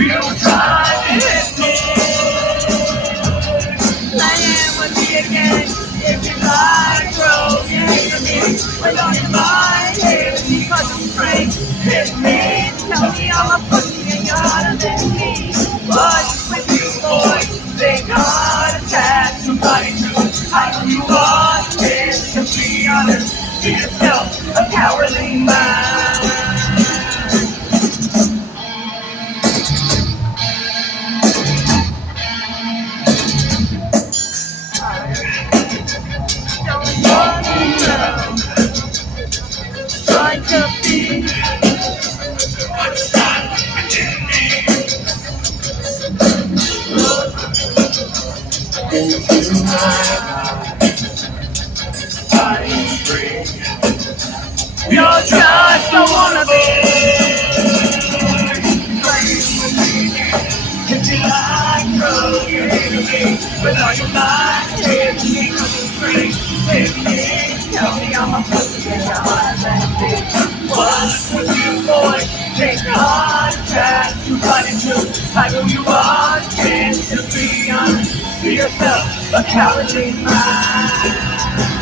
You tried to hit me. I am with me again. If you lie, throw your hate at me. But on your mind, hate me because I'm straight. Hit me, tell me I'm a pussy and you're hotter than me. What's with you boys? They got attacked, somebody too. I know you are, and to be honest, be yourself a cowardly man. Don't want to know, trying to be. Into my I am free. You're just a wannabe. If you like, throw your hate at me. But all your mind, hate me because it's free. Hit me, tell me I'm a pussy and you're hotter than me. What's with you boys? Take hard attack, you got it too. I know you are, and to be honest, be yourself a cowardly man.